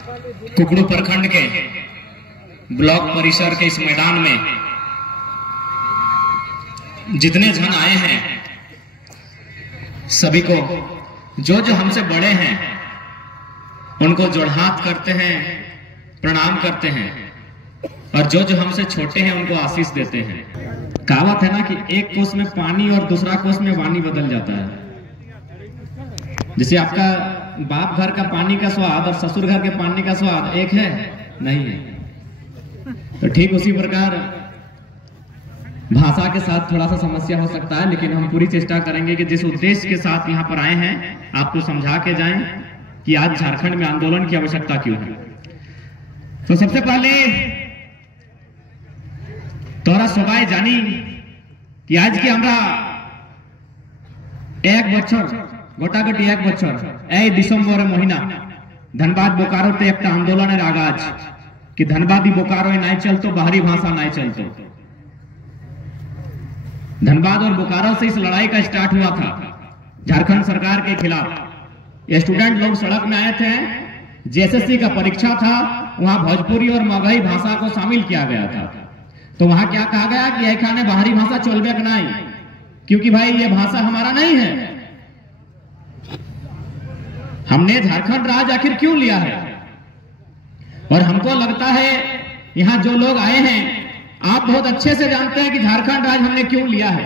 कुकड़ू प्रखंड के ब्लॉक परिसर के इस मैदान में जितने जन आए हैं सभी को जो जो हमसे बड़े हैं उनको जोड़हात करते हैं, प्रणाम करते हैं और जो जो हमसे छोटे हैं उनको आशीष देते हैं। कहावत है ना कि एक कोस में पानी और दूसरा कोस में वाणी बदल जाता है। जैसे आपका बाप घर का पानी का स्वाद और ससुर घर के पानी का स्वाद एक है नहीं है, तो ठीक उसी प्रकार भाषा के साथ थोड़ा सा समस्या हो सकता है, लेकिन हम पूरी चेष्टा करेंगे कि जिस उद्देश्य के साथ यहाँ पर आए हैं आपको समझा के जाएं कि आज झारखंड में आंदोलन की आवश्यकता क्यों है। तो सबसे पहले तोरा सबाई जानी कि आज की हमरा एक बच्चर गोटागटी एक बच्चर दिसंबर महीना धनबाद बोकारो ते एक आंदोलन आगाज कि धनबादी बोकारो नहीं चलतो, बाहरी भाषा नहीं चलतो। धनबाद और बोकारो से इस लड़ाई का स्टार्ट हुआ था झारखंड सरकार के खिलाफ। ये स्टूडेंट लोग सड़क में आए थे, जेएसएससी का परीक्षा था, वहां भोजपुरी और मगही भाषा को शामिल किया गया था। तो वहां क्या कहा गया कि एखाने बाहरी भाषा चलबे नहीं, क्योंकि भाई ये भाषा हमारा नहीं है। हमने झारखंड राज्य आखिर क्यों लिया है? और हमको लगता है यहां जो लोग आए हैं आप बहुत अच्छे से जानते हैं कि झारखंड राज्य हमने क्यों लिया है।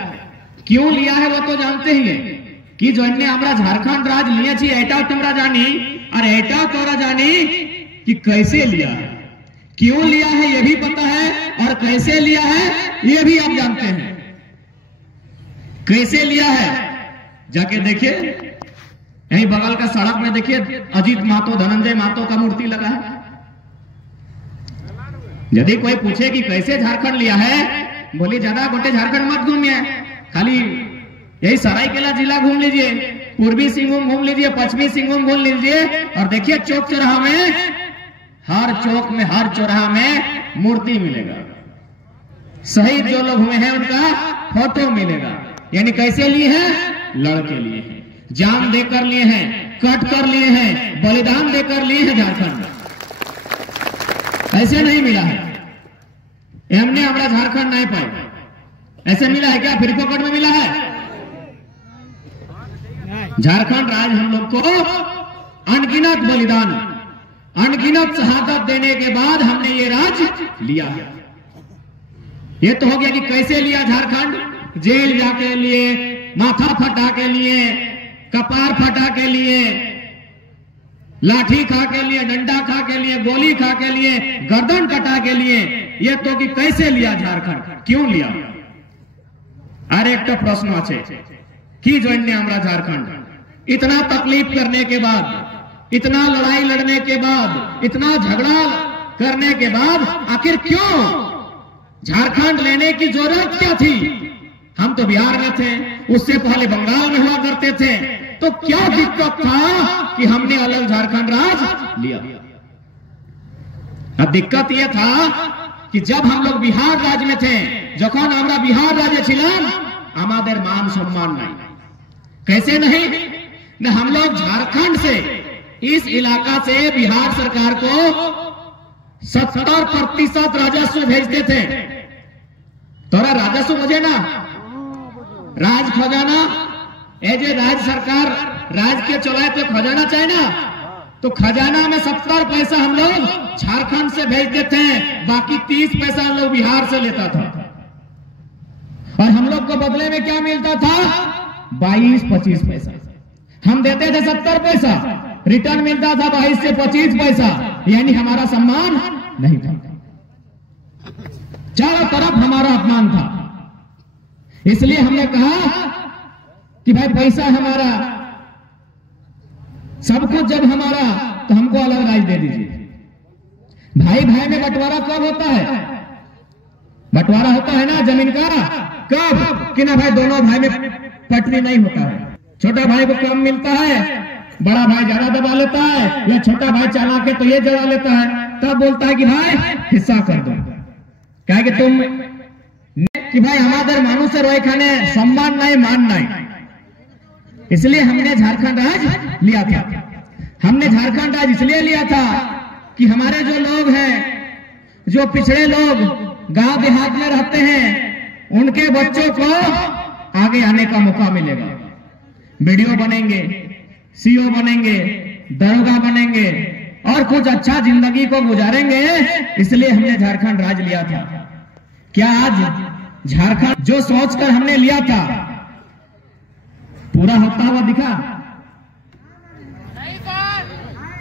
क्यों लिया है वो तो जानते ही हैं कि जो हमरा झारखंड राज्य लिए छी एटा तुमरा जानी और एटा तोरा जानी कि कैसे लिया है, क्यों लिया है ये भी पता है और कैसे लिया है ये भी आप जानते हैं। कैसे लिया है जाके देखिए, यहीं बगल का सड़क में देखिए अजीत महतो, धनंजय महतो का मूर्ति लगा है। यदि कोई पूछे कि कैसे झारखंड लिया है, बोली ज्यादा गोटे झारखंड मत घूमिए, खाली यही सरायकेला जिला घूम लीजिए, पूर्वी सिंहभूम घूम लीजिए, पश्चिमी सिंहभूम घूम लीजिए और देखिए चौक चौराहा में, हर चौक में हर चौराहा में मूर्ति मिलेगा। शहीद जो लोग हुए हैं उनका फोटो मिलेगा। यानी कैसे लिए हैं? लड़के लिए हैं, जान देकर लिए हैं, कट कर लिए हैं, बलिदान देकर लिए हैं। झारखंड ऐसे नहीं मिला है, हमने हमारा झारखंड नहीं पाए। ऐसे मिला है क्या? फ्री पॉकेट में मिला है? झारखंड राज्य हम लोग को अनगिनत बलिदान, अनगिनत शहादत देने के बाद हमने ये राज्य लिया है। ये तो हो गया कि कैसे लिया झारखंड। जेल जाके लिए, माथा फटा के लिए, कपार फटा के लिए, लाठी खा के लिए, डंडा खा के लिए, गोली खा के लिए, गर्दन कटा के लिए। ये तो कि कैसे लिया झारखंड, क्यों लिया? अरे एक तो प्रश्न आछे कि जो हमरा झारखंड इतना तकलीफ करने के बाद, इतना लड़ाई लड़ने के बाद, इतना झगड़ा करने के बाद आखिर क्यों झारखंड लेने की जरूरत क्या थी? हम तो बिहार में थे, उससे पहले बंगाल में हुआ करते थे, तो क्या दिक्कत था कि हमने अलग झारखंड राज्य लिया? अब दिक्कत यह था कि जब हम लोग बिहार राज्य में थे, जखन हमरा बिहार राज्य छिलाम, हमारे मान सम्मान नहीं। कैसे नहीं? न हम लोग झारखंड से, इस इलाका से बिहार सरकार को 70% राजस्व भेजते थे। तोरा राजस्व मुझे ना, राज खजाना, एजे राज्य सरकार राज्य के चलाए तो खजाना चाहिए ना, तो खजाना में 70 पैसा हम लोग झारखंड से भेजते थे, बाकी 30 पैसा हम लोग बिहार से लेता था। और हम लोग को बदले में क्या मिलता था? 22-25 पैसा। हम देते थे 70 पैसा, रिटर्न मिलता था 22 से 25 पैसा। यानी हमारा सम्मान नहीं था, चारों तरफ हमारा अपमान था। इसलिए हमने कहा कि भाई पैसा हमारा, सब कुछ जब हमारा, तो हमको अलग राज्य दे दीजिए। भाई भाई में बंटवारा कब होता है? बंटवारा होता है ना जमीन का, कब? कि ना भाई दोनों भाई में पटरी नहीं होता है। छोटा भाई को कम मिलता है, बड़ा भाई ज्यादा दबा लेता है, या छोटा भाई चालाक है तो ये दबा लेता है, तब बोलता है कि भाई हिस्सा कर दो। क्या कि तुम कि भाई हमारे मानुष रोए खाने सम्मान नहीं, मान नहीं। इसलिए हमने झारखंड राज्य लिया था। हमने झारखंड राज्य इसलिए लिया था कि हमारे जो लोग हैं, जो पिछड़े लोग गांव देहात में रहते हैं, उनके बच्चों को आगे आने का मौका मिलेगा। वीडियो बनेंगे, सीओ बनेंगे, दरोगा बनेंगे और कुछ अच्छा जिंदगी को गुजारेंगे। इसलिए हमने झारखंड राज लिया था। क्या आज झारखंड जो सोचकर हमने लिया था पूरा होता हुआ दिखा?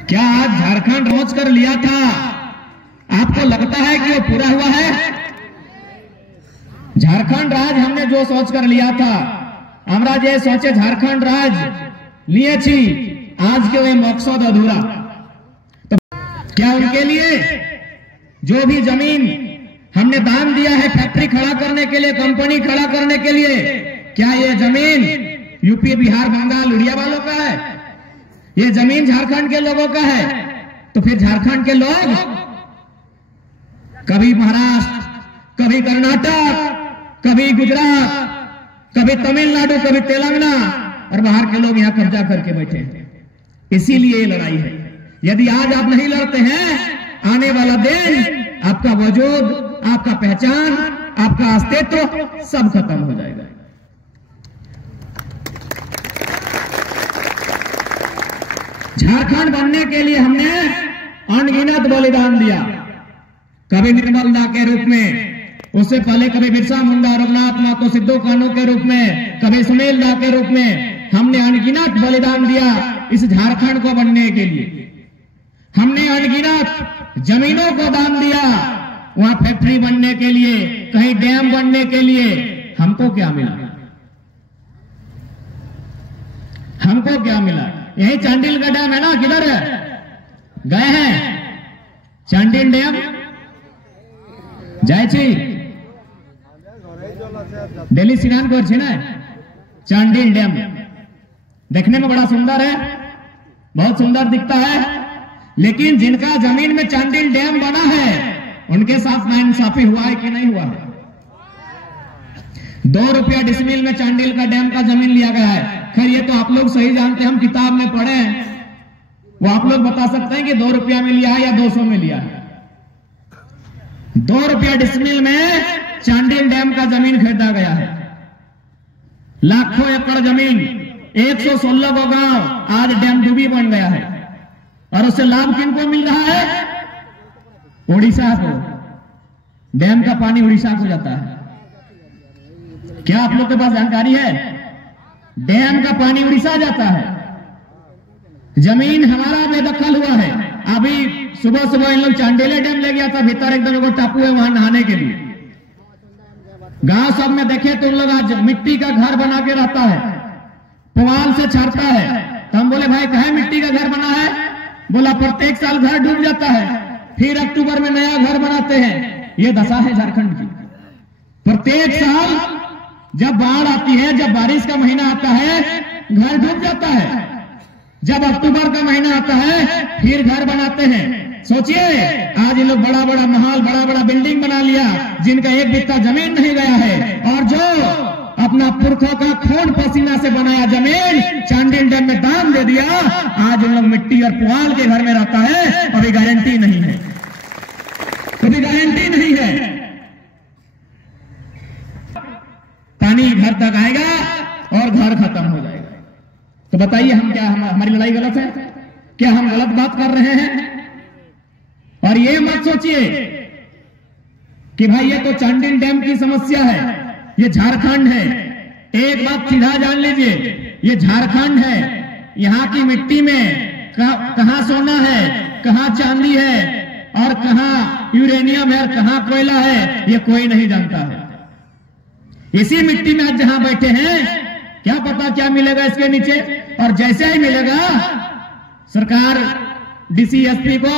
क्या आज झारखंड सोचकर लिया था आपको लगता है कि वो पूरा हुआ है? झारखंड राज हमने जो सोचकर लिया था, हमरा जे सोचे झारखंड राज लिए छी, आज के वे मकसद अधूरा। तो क्या उनके लिए जो भी जमीन हमने दान दिया है फैक्ट्री खड़ा करने के लिए, कंपनी खड़ा करने के लिए, क्या ये जमीन यूपी, बिहार, बंगाल, उड़िया वालों का है? ये जमीन झारखंड के लोगों का है। तो फिर झारखंड के लोग कभी महाराष्ट्र, कभी कर्नाटक, कभी गुजरात, कभी तमिलनाडु, कभी तेलंगाना, और बाहर के लोग यहां कब्जा करके बैठे हैं। इसीलिए ये लड़ाई है। यदि आज आप नहीं लड़ते हैं, आने वाला दिन आपका वजूद, आपका पहचान, आपका अस्तित्व सब खत्म हो जाएगा। झारखंड बनने के लिए हमने अनगिनत बलिदान दिया, कभी निर्मल दा के रूप में, उससे पहले कभी बिरसा मुंडा, रघुनाथ महतो, सिद्धू कान्हू के रूप में, कभी सुनील दा के रूप में। हमने अनगिनत बलिदान दिया इस झारखंड को बनने के लिए। हमने अनगिनत जमीनों को दान दिया वहां फैक्ट्री बनने के लिए, कहीं डैम बनने के लिए। हमको क्या मिला? हमको क्या मिला? यही चांडिल का डैम है ना, किधर है? गए हैं चांडिल डैम? जाए छी दिल्ली स्नान कर छी ना। चांडिल डैम देखने में बड़ा सुंदर है, बहुत सुंदर दिखता है, लेकिन जिनका जमीन में चांडिल डैम बना है उनके साथ नाइंसाफी हुआ है कि नहीं हुआ है? 2 रुपया डिसमिल में चांडिल का डैम का जमीन लिया गया है। खैर ये तो आप लोग सही जानते हैं, हम किताब में पढ़े हैं, वो आप लोग बता सकते हैं कि 2 रुपया में लिया है या 200 में लिया है। 2 रुपया डिसमिल में चांडिल डैम का जमीन खरीदा गया है। लाखों एकड़ जमीन, 116 गो गांव आज डैम डूबी बन गया है। और उससे लाभ किनको मिल रहा है? उड़ीसा को। डैम का पानी उड़ीसा को जाता है। क्या आप लोग के पास जानकारी है? डैम का पानी उड़ीसा जाता है। जमीन हमारा बेदखल हुआ है। अभी सुबह सुबह इन लोग चांडिले डैम ले गया था, भीतर एकदम एगो टापू है वहां नहाने के लिए। गांव सब में देखे तो उन लोग आज मिट्टी का घर बना के रहता है, पुआल से छाड़ता है। तो हम बोले भाई कहे मिट्टी का घर बना है? बोला प्रत्येक साल घर डूब जाता है, फिर अक्टूबर में नया घर बनाते हैं। ये दशा है झारखंड की। प्रत्येक साल जब बाढ़ आती है, जब बारिश का महीना आता है, घर डूब जाता है। जब अक्टूबर का महीना आता है फिर घर बनाते हैं। सोचिए आज ये लोग बड़ा बड़ा महल, बड़ा बड़ा बिल्डिंग बना लिया, जिनका एक बित्ता जमीन नहीं गया है। और जो अपना पुरखों का खून पसीना से बनाया जमीन चांडिल डैम में दान दे दिया, आज उन लोग मिट्टी और पुआल के घर में रहता है। अभी गारंटी नहीं है, कभी गारंटी नहीं है पानी घर तक आएगा और घर खत्म हो जाएगा। तो बताइए हम क्या, हमारी लड़ाई गलत है क्या? हम गलत बात कर रहे हैं? और ये मत सोचिए कि भाई ये तो चांडिल डैम की समस्या है, ये झारखंड है। एक बात सीधा जान लीजिए, ये झारखंड है। यहाँ की मिट्टी में कहां सोना है, कहां चांदी है और कहां यूरेनियम है और कहां कोयला है, ये कोई नहीं जानता है। इसी मिट्टी में आज जहां बैठे हैं, क्या पता क्या मिलेगा इसके नीचे। और जैसे ही मिलेगा सरकार डीसी एसपी को,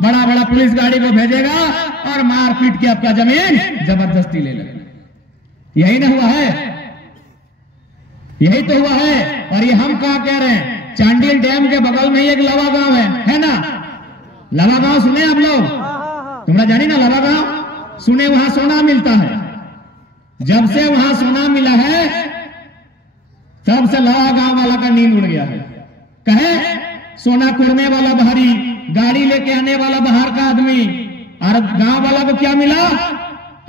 बड़ा बड़ा पुलिस गाड़ी को भेजेगा और मार पीट के आपका जमीन जबरदस्ती ले लेगा। यही ना हुआ है? यही तो हुआ है। और ये हम क्या कह रहे हैं, चांडिल डैम के बगल में एक लवा गांव है ना? लवा गांव सुने आप लोग? तुम्हारा जानी ना लवा गांव? सुने, वहां सोना मिलता है। जब से वहां सोना मिला है तब से लवा गांव वाला का नींद उड़ गया है। कहे सोना कुड़ने वाला बहारी, गाड़ी लेके आने वाला बहारी। और गांव वाला को क्या मिला?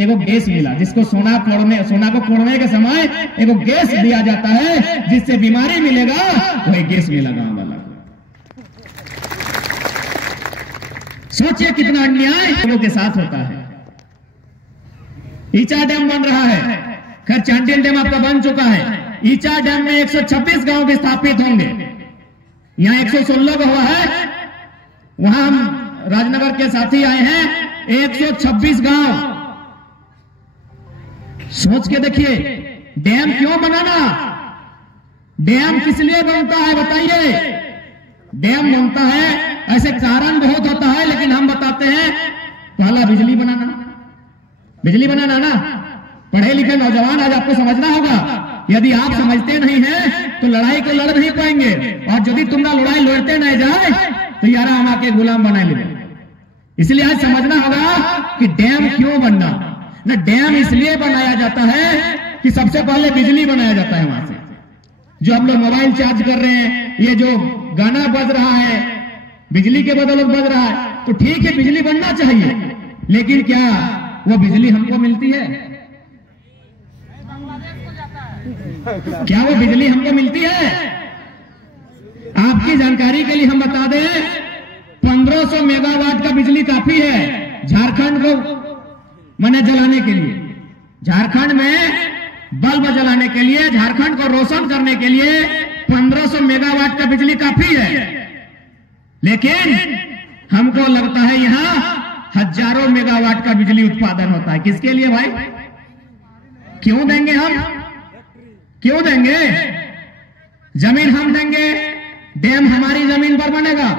एगो गैस मिला, जिसको सोना को फोड़ने के समय एगो गैस दिया जाता है, जिससे बीमारी मिलेगा, वही गैस मिला गांव वाला को। सोचिए कितना अन्याय लोगों के साथ होता है। ईचा डैम बन रहा है, खैर चांडिल डैम आपका बन चुका है। ईचा डैम में 126 गांव भी स्थापित होंगे। यहां 116 का हुआ है, वहां हम राजनगर के साथी आए हैं, 126 गांव। सोच के देखिए, डैम क्यों बनाना? डैम किस लिए बनता है बताइए? डैम बनता है, ऐसे कारण बहुत होता है, लेकिन हम बताते हैं पहला बिजली बनाना। बिजली बनाना ना, पढ़े लिखे नौजवान आज आपको समझना होगा। यदि आप समझते नहीं हैं तो लड़ाई को लड़ नहीं पाएंगे, और यदि तुमरा लड़ाई लड़ते नहीं जाए तो यार हम आके गुलाम बना ले। इसलिए आज समझना होगा कि डैम क्यों बनना ना। डैम इसलिए बनाया जाता है कि सबसे पहले बिजली बनाया जाता है वहां से। जो हम लोग मोबाइल चार्ज कर रहे हैं, ये जो गाना बज रहा है बिजली के बदौलत बज रहा है, तो ठीक है बिजली बनना चाहिए, लेकिन क्या वो बिजली हमको मिलती है? क्या वो बिजली हमको मिलती है? आपकी जानकारी के लिए हम बता दें, 1500 मेगावाट का बिजली काफी है झारखंड को मैंने जलाने के लिए। झारखंड में बल्ब जलाने के लिए, झारखंड को रोशन करने के लिए 1500 मेगावाट का बिजली काफी है। लेकिन हमको लगता है यहां हजारों मेगावाट का बिजली उत्पादन होता है। किसके लिए भाई? क्यों देंगे हम? क्यों देंगे? जमीन हम देंगे, डैम हमारी जमीन पर बनेगा।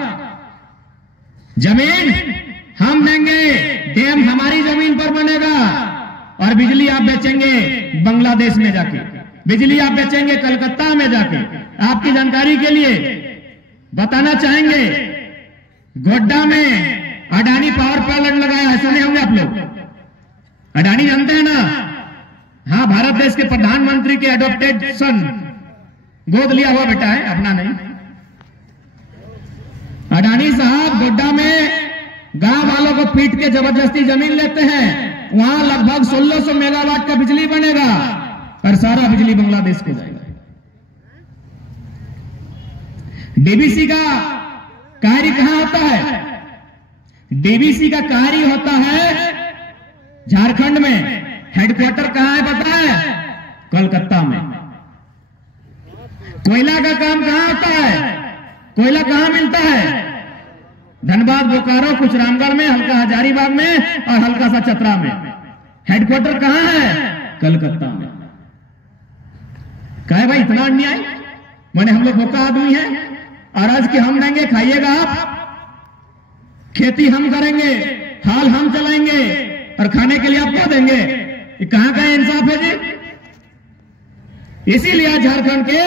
जमीन हम देंगे, डैम हमारी जमीन पर बनेगा, और बिजली आप बेचेंगे बांग्लादेश में जाके, बिजली आप बेचेंगे कलकत्ता में जाके। आपकी जानकारी के लिए बताना चाहेंगे, गोड्डा में अडानी पावर प्लांट लगाया है, सुने होंगे आप लोग। अडानी जानते हैं ना? हाँ, भारत देश के प्रधानमंत्री के एडॉप्टेड सन, गोद लिया हुआ बेटा है, अपना नहीं। अडानी साहब गोड्डा में गांव वालों को पीट के जबरदस्ती जमीन लेते हैं। वहां लगभग 1600 मेगावाट का बिजली बनेगा, और सारा बिजली बांग्लादेश को जाएगा। डीबीसी का कार्य कहां होता है? डीबीसी का कार्य होता है झारखंड में। हेडक्वार्टर कहां है पता है? कोलकाता में। कोयला का काम कहां होता है? कोयला कहां मिलता है? धनबाद, बोकारो, कुछ रामगढ़ में, हल्का हजारीबाग में, और हल्का सा चतरा में। हेडक्वार्टर कहां है? कलकत्ता में। कहे भाई इतना अन्याय? मैंने हम लोग भूखा आदमी है, और आज के हम देंगे, खाइएगा आप, खेती हम करेंगे, हाल हम चलाएंगे, और खाने के लिए आप क्या देंगे? कहां का इंसाफ है जी? इसीलिए झारखंड के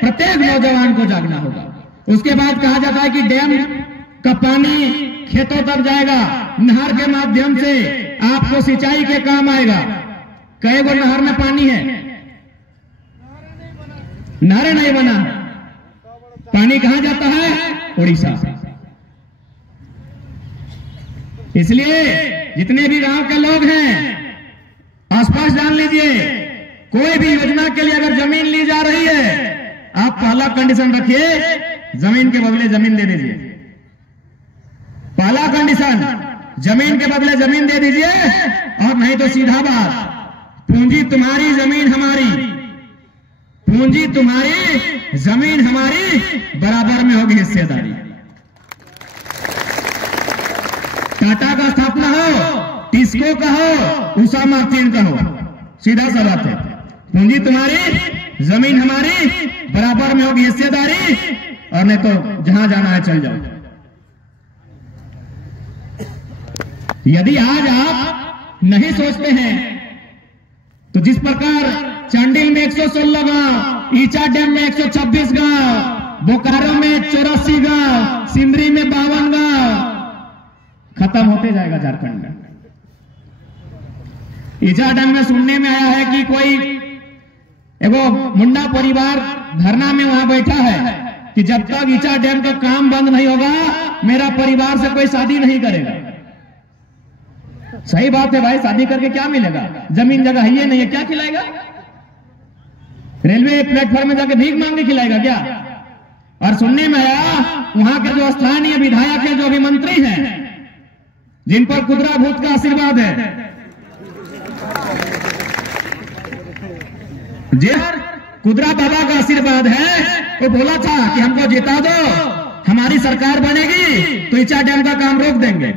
प्रत्येक नौजवान को जागना होगा। उसके बाद कहा जाता है कि डैम का पानी खेतों तक जाएगा, नहर के माध्यम से आपको सिंचाई के काम आएगा। कई गो नहर में पानी है? नहर नहीं बना। पानी कहां जाता है? उड़ीसा। इसलिए जितने भी गांव के लोग हैं, आसपास जान लीजिए, कोई भी योजना के लिए अगर जमीन ली जा रही है, आप पहला कंडीशन रखिए, जमीन के बदले जमीन दे दीजिए। पहला कंडीशन, जमीन के बदले जमीन दे दीजिए, और नहीं तो सीधा बात, पूंजी तुम्हारी जमीन हमारी, पूंजी तुम्हारी जमीन हमारी, बराबर में होगी हिस्सेदारी। टाटा का स्थापना हो, टिस्को का हो, उषा मार्टिन का हो, सीधा सा बात है। पूंजी तुम्हारी जमीन हमारी, बराबर में होगी हिस्सेदारी, और नहीं तो जहां जाना है चल जाओ। यदि आज आप नहीं सोचते हैं तो जिस प्रकार चांडिल में 116 गांव, ईचा डैम में 126 गांव, बोकारो में 84 गांव, सिंदरी में 52 गांव, खत्म होते जाएगा झारखंड में। ईचा डैम में सुनने में आया है कि कोई एगो मुंडा परिवार धरना में वहां बैठा है कि जब तक ईचा डैम का काम बंद नहीं होगा, मेरा परिवार से कोई शादी नहीं करेगा। सही बात है भाई, शादी करके क्या मिलेगा? जमीन जगह है नहीं है, क्या खिलाएगा? रेलवे प्लेटफॉर्म में जाके भीख मांग के खिलाएगा क्या? और सुनने में आया वहां के जो स्थानीय विधायक है, जो अभी मंत्री हैं, जिन पर कुदरा भूत का आशीर्वाद है, कुदरा बाबा का आशीर्वाद है, वो बोला था कि हमको जिता दो, हमारी सरकार बनेगी तो इचा डैम का काम रोक देंगे।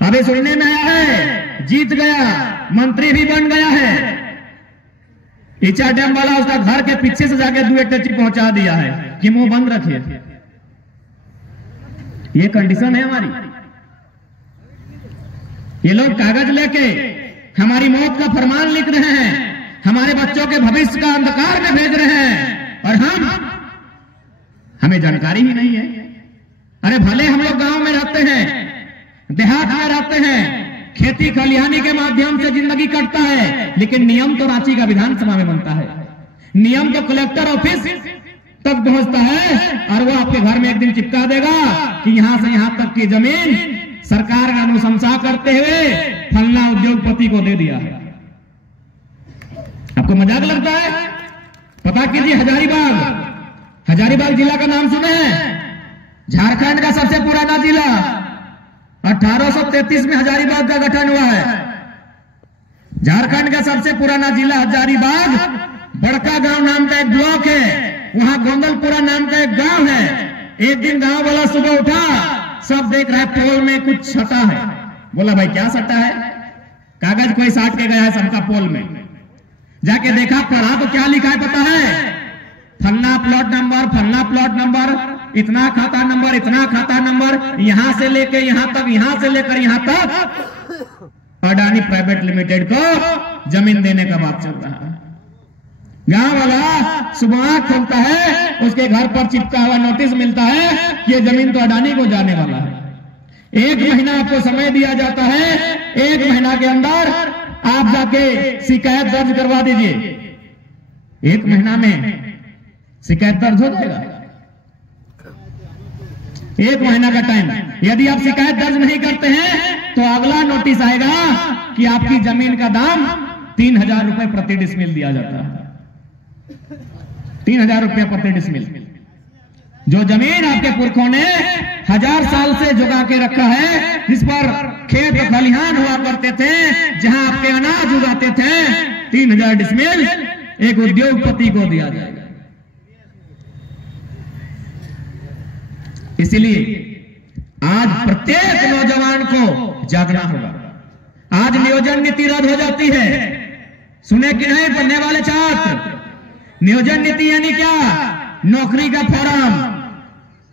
अभी सुनने में आया है जीत गया, मंत्री भी बन गया है, इचा डैम वाला उसका घर के पीछे से जाके 2 टची पहुंचा दिया है कि मुंह बंद रखिए। ये कंडीशन है हमारी। ये लोग कागज लेके हमारी मौत का फरमान लिख रहे हैं, हमारे बच्चों के भविष्य का अंधकार में भेज रहे हैं, और हमें जानकारी ही नहीं है। अरे भले हम लोग गांव में रहते हैं, देहात में रहते हैं, खेती खलिहानी के माध्यम से जिंदगी कटता है, लेकिन नियम तो रांची का विधानसभा में बनता है, नियम तो कलेक्टर ऑफिस तक पहुंचता है, और वो आपके घर में एक दिन चिपका देगा कि यहां से यहां तक की जमीन सरकार का अनुशंसा करते हुए फलना उद्योगपति को दे दिया है। आपको मजाक लगता है? पता कीजिए, हजारीबाग जिला का नाम सुने हैं? झारखंड का सबसे पुराना जिला, 1833 में हजारीबाग का गठन हुआ है। झारखंड का सबसे पुराना जिला हजारीबाग, बड़का गांव नाम का एक ब्लॉक है, वहां गोंदलपुरा नाम का एक गांव है। एक दिन गांव वाला सुबह उठा, सब देख रहा है पोल में कुछ सटा है। बोला भाई क्या सटा है? कागज कोई साट के गया है सबका पोल में। जाके देखा, पढ़ा तो क्या लिखा है पता है? फलना प्लॉट नंबर, फलना प्लॉट नंबर, इतना खाता नंबर, इतना खाता नंबर, यहां से लेके यहां तक, यहां से लेकर यहां तक अडानी प्राइवेट लिमिटेड को जमीन देने का बात चल रहा है। गांव वाला सुबह खोलता है, उसके घर पर चिपका हुआ नोटिस मिलता है कि ये जमीन तो अडानी को जाने वाला है। 1 महीना आपको समय दिया जाता है, 1 महीना के अंदर आप जाके शिकायत दर्ज करवा दीजिए। 1 महीना में शिकायत दर्ज हो जाएगा। 1 महीना का टाइम। यदि आप शिकायत दर्ज नहीं करते हैं तो अगला नोटिस आएगा कि आपकी जमीन का दाम 3000 रुपए प्रति डिसमिल दिया जाता है। 3000 रुपए प्रति डिसमिल। जो जमीन आपके पुरखों ने 1000 साल से जुगा के रखा है, जिस पर खेत खलिहान हुआ करते थे, जहां आपके अनाज उगाते थे, 3000 डिसमिल एक उद्योगपति को दिया जाएगा। इसलिए आज प्रत्येक नौजवान को जागना होगा। आज नियोजन नीति रद्द हो जाती है, सुने कि नहीं पढ़ने वाले छात्र? नियोजन नीति यानी क्या? नौकरी का फॉर्म।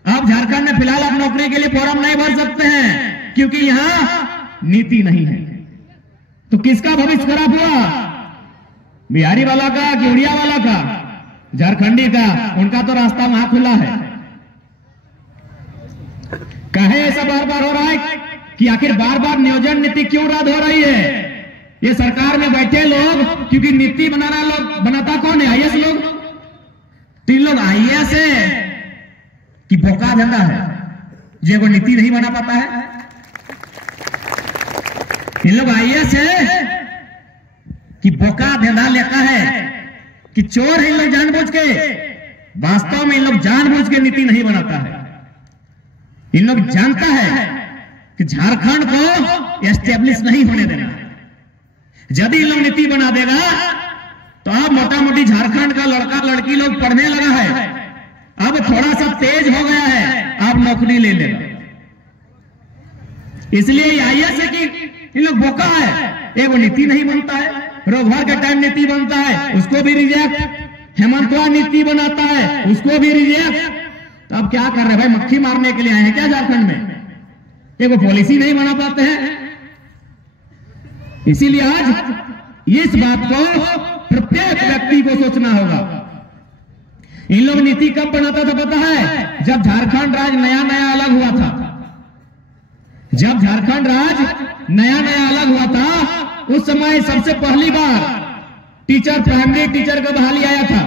अब झारखंड में फिलहाल आप नौकरी के लिए फॉर्म नहीं भर सकते हैं, क्योंकि यहां नीति नहीं है। तो किसका भविष्य खराब हुआ? बिहारी वाला का कि उड़िया वाला का? झारखंडी का। उनका तो रास्ता वहां खुला है। कहे ऐसा बार बार हो रहा है कि आखिर बार बार नियोजन नीति क्यों रद्द हो रही है? ये सरकार में बैठे लोग, क्योंकि नीति बनाता कौन है? आईएएस लोग। 3 लोग आईएएस है कि बोका धंधा है जो को नीति नहीं बना पाता है? इन लोग आईएएस है कि बोका धंधा लेता है कि चोर है इन लोग जानबूझ के? वास्तव में इन लोग जानबूझ के नीति नहीं बनाता है। इन लोग जानता है कि झारखंड को एस्टेब्लिश नहीं होने देना। यदि इन लोग नीति बना देगा तो अब मोटा मोटी झारखंड का लड़का लड़की लोग पढ़ने लगा है, अब थोड़ा सा तेज हो गया है, अब नौकरी ले लेगा। इसलिए आईएएस है कि इन लोग बोका है, एक वो नीति नहीं बनता है। रोजगार के टाइम नीति बनता है, उसको भी रिजेक्ट। हेमंतवा नीति बनाता है, उसको भी रिजेक्ट। तो अब क्या कर रहे हैं भाई? मक्खी मारने के लिए आए हैं क्या झारखंड में? एक वो पॉलिसी नहीं बना पाते हैं। इसीलिए आज इस बात को प्रत्येक व्यक्ति को सोचना होगा। इन लोग नीति कब बनाता था पता है? जब झारखंड राज्य नया नया अलग हुआ था। जब झारखंड राज्य नया नया अलग हुआ था, उस समय सबसे पहली बार टीचर, प्राइमरी टीचर का बहाली आया था।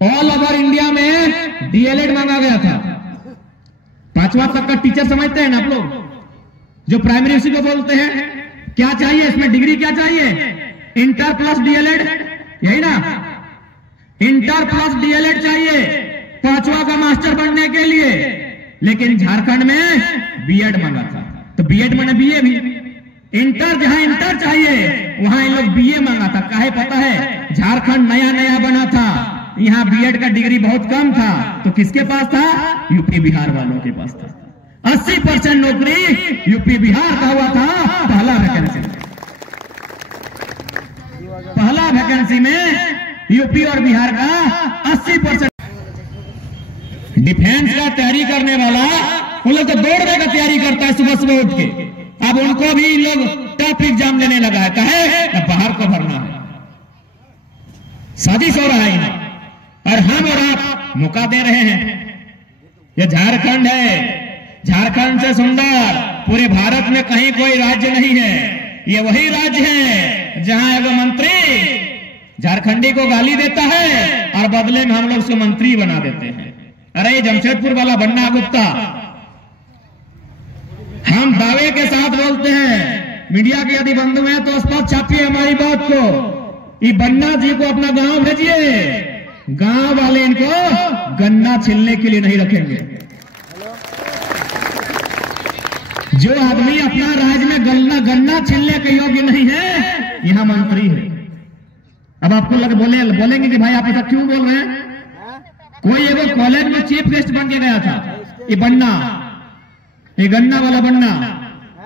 ऑल ओवर इंडिया में डीएलएड मांगा गया था। 5वां तक का टीचर समझते हैं ना आप लोग? जो प्राइमरी उसी को बोलते हैं। क्या चाहिए इसमें? डिग्री क्या चाहिए? इंटर प्लस डीएलएड, यही ना? इंटर प्लस डीएलएड चाहिए 5वां का मास्टर बनने के लिए। लेकिन झारखंड में बीएड मांगा था, तो बीएड माने बीए भी। इंटर, जहां इंटर चाहिए वहां इन लोग बीए मांगा था। काहे पता है? झारखंड नया नया बना था, यहाँ बीएड का डिग्री बहुत कम था, तो किसके पास था? यूपी बिहार वालों के पास था। 80% नौकरी यूपी बिहार का हुआ था पहला वैकेंसी में यूपी और बिहार का 80%। डिफेंस का तैयारी करने वाला उन लोग तो दौड़ने का तैयारी करता है सुबह सुबह उठ के। अब उनको भी लोग टफ एग्जाम देने लगा है। कहे बाहर को भरना है, साजिश हो रहा है और हम और आप मौका दे रहे हैं। ये झारखंड है, झारखंड से सुंदर पूरे भारत में कहीं कोई राज्य नहीं है। ये वही राज्य है जहां एगो मंत्री झारखंडी को गाली देता है और बदले में हम लोग उसको मंत्री बना देते हैं। अरे जमशेदपुर वाला बन्ना गुप्ता, हम दावे के साथ बोलते हैं, मीडिया के यदि बंधु हैं तो स्पष्ट छापिए हमारी बात को। ये बन्ना जी को अपना गांव भेजिए, गांव वाले इनको गन्ना छिलने के लिए नहीं रखेंगे। जो आदमी अपना राज्य में गन्ना छिलने के योग्य नहीं है, यहां मंत्री है। अब आपको बोलेंगे कि भाई आप ऐसा क्यों बोल रहे हैं? कोई एगो कॉलेज में चीफ गेस्ट बन के गया था, ये बन्ना, ये गन्ना वाला बन्ना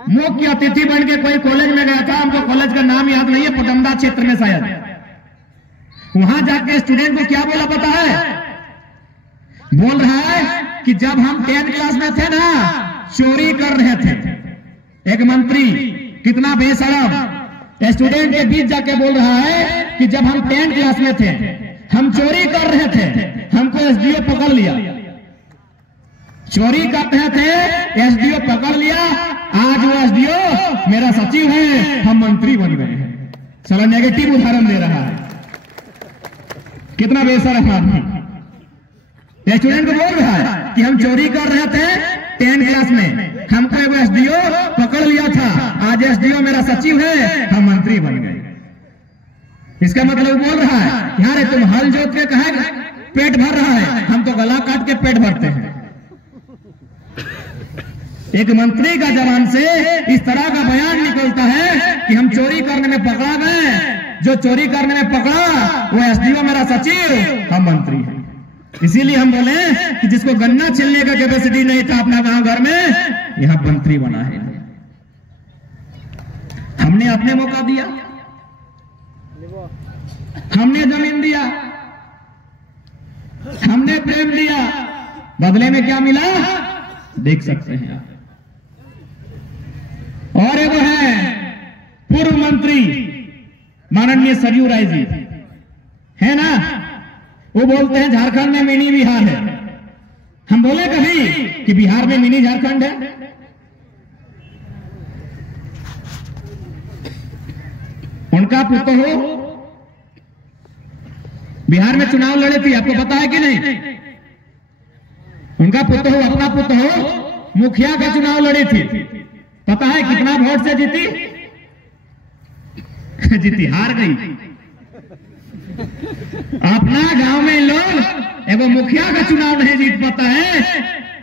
मुख्य अतिथि बन के कोई कॉलेज में गया था। हमको कॉलेज का नाम याद नहीं है, पटमदा क्षेत्र में शायद। वहां जाके स्टूडेंट को क्या बोला पता है? बोल रहा है कि जब हम 10th क्लास में थे ना, चोरी कर रहे थे। एक मंत्री कितना बेशरम स्टूडेंट के बीच जाके बोल रहा है कि जब हम 10th क्लास में थे हम चोरी कर रहे थे, हमको एसडीओ पकड़ लिया। चोरी कर रहे थे, एसडीओ पकड़ लिया, आज वो एसडीओ मेरा सचिव है, हम मंत्री बन गए हैं। साला नेगेटिव उदाहरण दे रहा है। कितना बेशरम आदमी। स्टूडेंट को बोल रहा है कि हम चोरी कर रहे थे 10th क्लास में, हमको एगो एसडीओ पकड़ लिया था, आज एसडीओ मेरा सचिव है, हम मंत्री बन गए। इसका मतलब बोल रहा है यार तुम हल जोत के कहे पेट भर रहा है, हम तो गला काट के पेट भरते हैं। एक मंत्री का जबान से इस तरह का बयान निकलता है कि हम चोरी करने में पकड़ा गए, जो चोरी करने में पकड़ा वो एसडीओ मेरा सचिव, हम मंत्री हैं। इसीलिए हम बोले कि जिसको गन्ना छिलने का कैपेसिटी नहीं था अपना गांव घर में, यहां मंत्री बना है। हमने अपने मौका दिया, हमने जमीन दिया, हमने प्रेम दिया, बदले में क्या मिला देख सकते हैं आप। और वो है पूर्व मंत्री माननीय सरयू राय जी, है ना? वो बोलते हैं झारखंड में मिनी बिहार है। हम बोले कभी कि बिहार में मिनी झारखंड है? उनका पुत्र हो बिहार में चुनाव लड़े थी, आपको पता है कि नहीं? उनका पुत्र हो, अपना पुत्र हो, मुखिया का चुनाव लड़ी थी, पता है कितना वोट से जीती? जीती, हार गई। अपना गांव में लोग एगो मुखिया का चुनाव नहीं जीत पाता है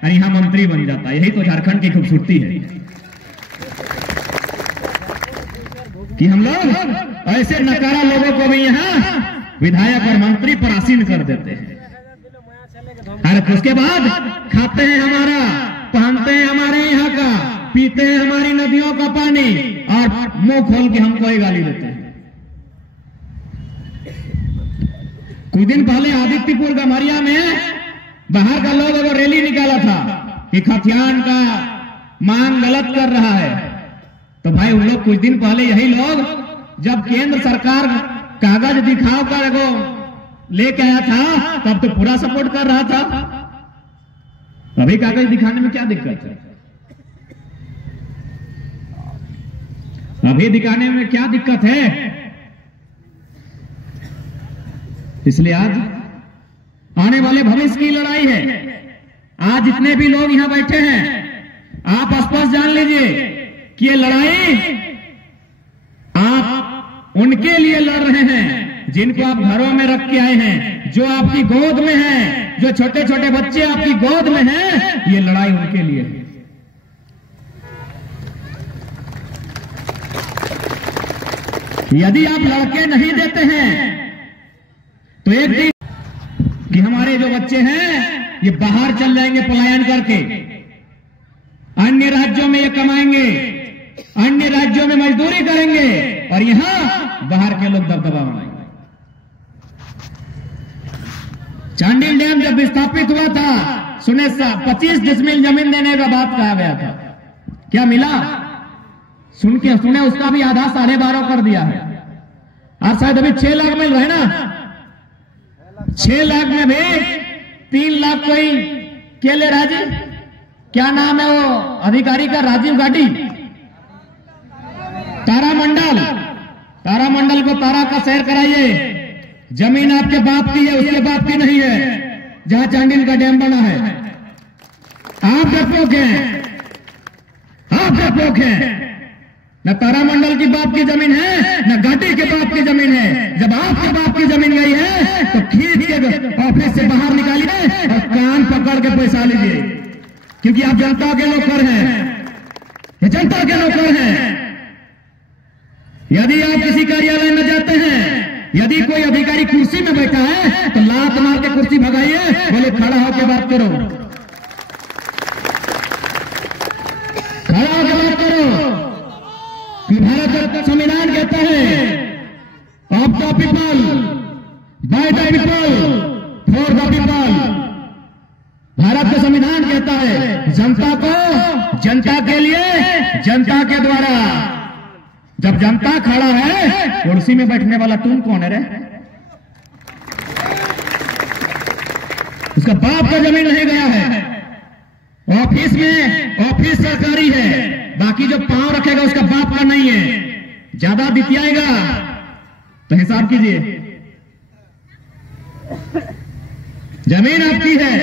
और यहां मंत्री बन जाता है। यही तो झारखंड की खूबसूरती है कि हम लोग ऐसे नकारा लोगों को भी यहाँ विधायक और मंत्री पर आसीन कर देते हैं। और उसके बाद खाते हैं हमारा, पहनते हैं हमारे यहाँ का, पीते हैं हमारी नदियों का पानी और मुंह खोल के हमको ही गाली देते हैं। कुछ दिन पहले आदित्यपुर गमरिया में बाहर का लोग एगो रैली निकाला था कि खतियान का मांग गलत कर रहा है। तो भाई उन लोग कुछ दिन पहले यही लोग जब केंद्र सरकार कागज दिखाओ कर एगो लेके आया था तब तो पूरा सपोर्ट कर रहा था। अभी कागज दिखाने में क्या दिक्कत है? अभी दिखाने में क्या दिक्कत है? इसलिए आज आने वाले भविष्य की लड़ाई है। आज जितने भी लोग यहां बैठे हैं, आप स्पष्ट जान लीजिए कि ये लड़ाई आप उनके लिए लड़ रहे हैं जिनको आप घरों में रख के आए हैं, जो आपकी गोद में हैं, जो छोटे छोटे बच्चे आपकी गोद में हैं, ये लड़ाई उनके लिए है। यदि आप लड़के नहीं देते हैं तो एक दिन कि हमारे जो बच्चे हैं ये बाहर चल जाएंगे पलायन करके, अन्य राज्यों में ये कमाएंगे, अन्य राज्यों में मजदूरी करेंगे और यहां बाहर के लोग दबदबा बनाएंगे। चांडिल डैम जब विस्थापित हुआ था, सुने 25 डिसमिल जमीन देने का बात कहा गया था, क्या मिला? सुने उसका भी आधा 12.5 कर दिया है और शायद अभी 6 लाख मिल रहे ना। 6 लाख में भी 3 लाख कोई केले राजीव, क्या नाम है वो अधिकारी का, राजीव गाड़ी, तारामंडल को तारा का सैर कराइए। जमीन आपके बाप की है, उसके बाप की नहीं है, जहां चांडिल का डैम बना है। आप डरपोक हैं, आप डरपोक हैं। न तारामंडल की बाप की जमीन है, न घाटी के बाप की जमीन है। जब आपके बाप की जमीन गई है तो खींच के ऑफिस से बाहर निकालिए और कान पकड़ के पैसा लीजिए, क्योंकि आप जनता के नौकर हैं, ये जनता के नौकर हैं। यदि आप किसी कार्यालय में जाते हैं, यदि कोई अधिकारी कुर्सी में बैठा है तो लात मार के कुर्सी भगाइए, बोले खड़ा होकर बात करो, खड़ा होकर बात करो। भारत का संविधान कहता है of the people, by the people, for the people. Bharat का संविधान कहता है जनता को, जनता के लिए, जनता के द्वारा। जब जनता खड़ा है, कुर्सी में बैठने वाला तुम कौन है रे? उसका बाप का जमीन नहीं गया है, ऑफिस में, ऑफिस सरकारी है, बाकी जो पांव रखेगा उसका बाप का नहीं है। ज्यादा दितियाएगा तो हिसाब कीजिए। जमीन आपकी है,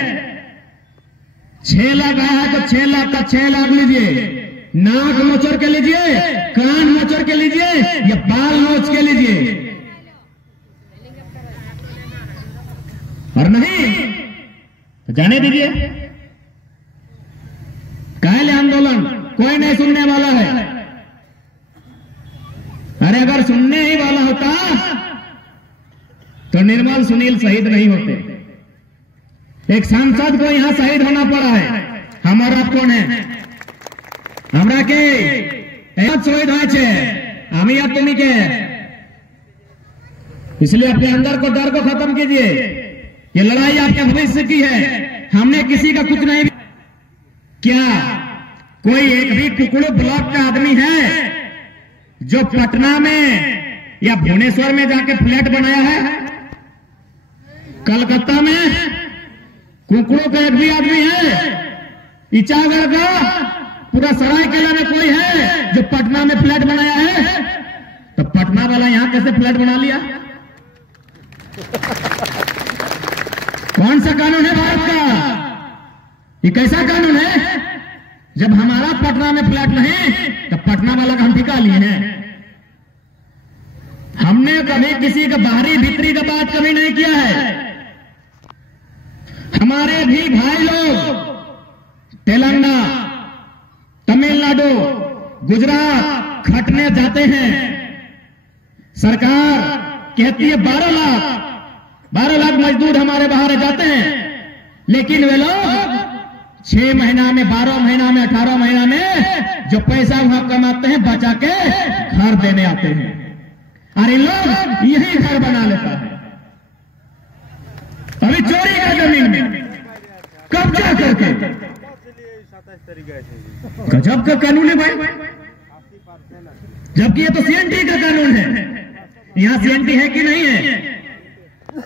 6 लाख आया है तो 6 लाख का 6 लाख लीजिए, नाक मोचर के लीजिए, कान मोचर के लीजिए या बाल नोच के लीजिए, और नहीं तो जाने दीजिए। काहे आंदोलन, कोई नहीं सुनने वाला है। अरे अगर सुनने ही वाला होता तो निर्मल सुनील शहीद नहीं होते। एक सांसद को यहां शहीद होना पड़ा है। हमारा कौन है? हमरा के शहीद है हम या तुम्ही के। इसलिए अपने अंदर को डर को खत्म कीजिए। ये लड़ाई आपके भविष्य की है, हमने किसी का कुछ नहीं। क्या कोई एक भी कुकड़ू ब्लॉक का आदमी है जो पटना में या भुवनेश्वर में जाके फ्लैट बनाया है? कलकत्ता में कुकड़ू का एक भी आदमी है? इचागढ़ का, पूरा सरायकेला में कोई है जो पटना में फ्लैट बनाया है? तो पटना वाला यहां कैसे फ्लैट बना लिया? कौन सा कानून है भारत का? ये कैसा कानून है? जब हमारा पटना में फ्लैट नहीं तो पटना वाला का हम ठिका लिए हैं। हमने कभी किसी का बाहरी भीतरी का बात कभी नहीं किया है। हमारे भी भाई लोग तेलंगाना, तमिलनाडु, गुजरात खटने जाते हैं। सरकार कहती है 12 लाख मजदूर हमारे बाहर जाते हैं, लेकिन वे लोग 6 महीना में, 12 महीना में, 18 महीना में जो पैसा वहां कमाते हैं बचा के घर देने आते हैं। अरे लोग यही घर बना लेता है। अभी चोरी का जमीन में कब्जा करके, गजब का कानून है भाई। जबकि ये तो सीएनटी का कानून है। यहां सीएनटी है कि नहीं है?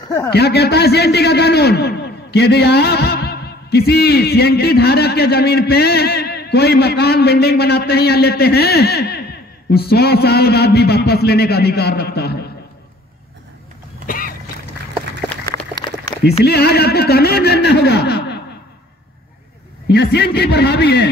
क्या कहता है सीएनटी का कानून? कि यदि आप किसी सीएनटी धारक के जमीन पे कोई मकान बिल्डिंग बनाते हैं या लेते हैं, उस 100 साल बाद भी वापस लेने का अधिकार रखता है। इसलिए आज आपको कानून जानना होगा। यहां सीएनटी प्रभावी है।